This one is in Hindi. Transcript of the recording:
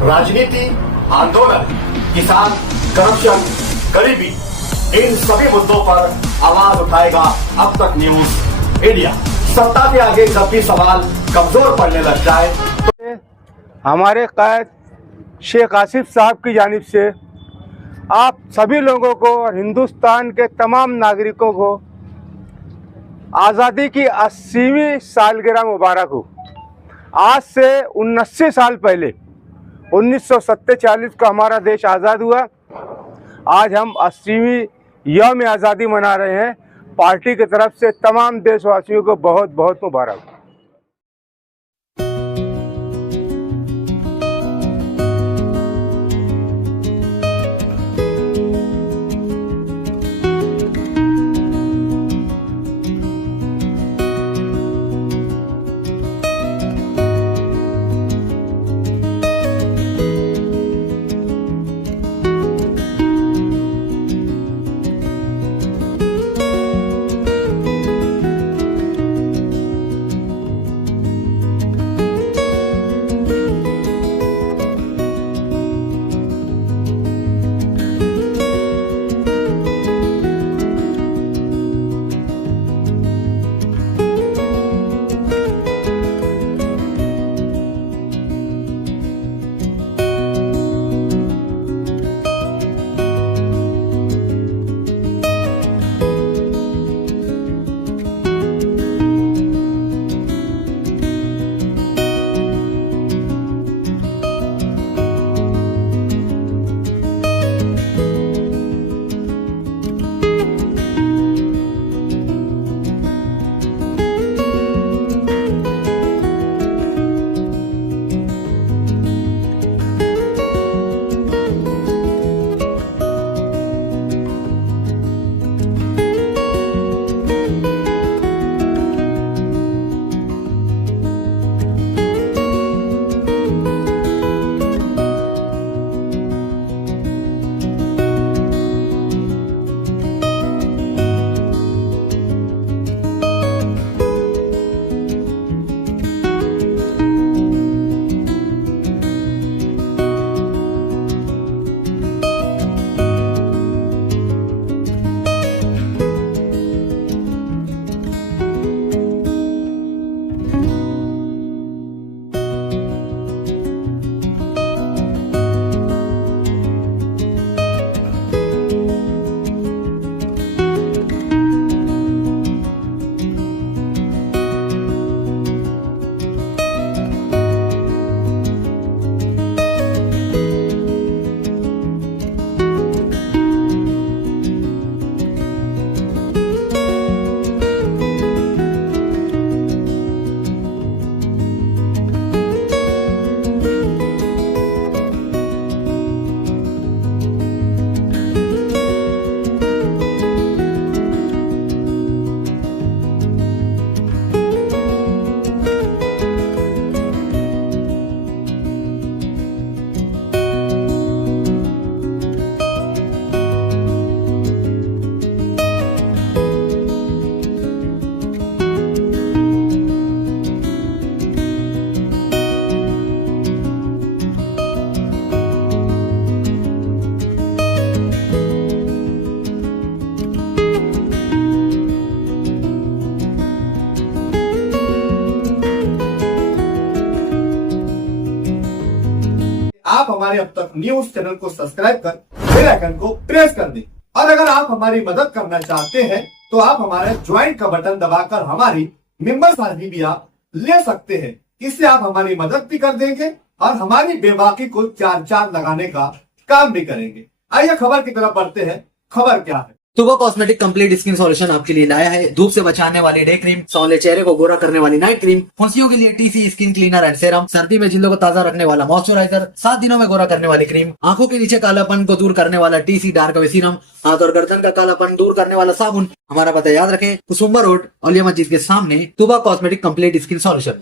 राजनीति, आंदोलन, किसान, करप्शन, गरीबी, इन सभी मुद्दों पर आवाज उठाएगा अब तक न्यूज इंडिया। सत्ता के आगे जब भी सवाल कमजोर पड़ने लग जाए तो हमारे कायद शेख आसिफ साहब की जानिब से आप सभी लोगों को और हिंदुस्तान के तमाम नागरिकों को आज़ादी की 80वीं सालगिरह मुबारक हो। आज से 79 साल पहले 1947 को हमारा देश आज़ाद हुआ। आज हम 80वीं यौम आज़ादी मना रहे हैं। पार्टी की तरफ से तमाम देशवासियों को बहुत बहुत मुबारक। आप हमारे अब तक न्यूज चैनल को सब्सक्राइब कर बेल आइकन को प्रेस कर दें। और अगर आप हमारी मदद करना चाहते हैं तो आप हमारे ज्वाइन का बटन दबाकर हमारी मेंबर शादी भी आप ले सकते हैं। इससे आप हमारी मदद भी कर देंगे और हमारी बेबाकी को चार चांद लगाने का काम भी करेंगे। आइए खबर की तरफ बढ़ते हैं। खबर क्या है? तुबा कॉस्मेटिक कंप्लीट स्किन सॉल्यूशन आपके लिए लाया है धूप से बचाने वाली डे क्रीम, सौंले चेहरे को गोरा करने वाली नाइट क्रीम, फुंसियों के लिए TC skin cleaner and serum, सर्दी में जिल्दों को ताजा रखने वाला मॉइस्चराइजर, 7 दिनों में गोरा करने वाली क्रीम, आंखों के नीचे कालापन को दूर करने वाला टीसी डार्क वे सीरम, हाथ और गर्दन का कालापन दूर करने वाला साबुन। हमारा पता याद रखें, कुसुम्बा रोड, औलिया मस्जिद के सामने, तुबा कॉस्मेटिक कंप्लीट स्किन सॉल्यूशन।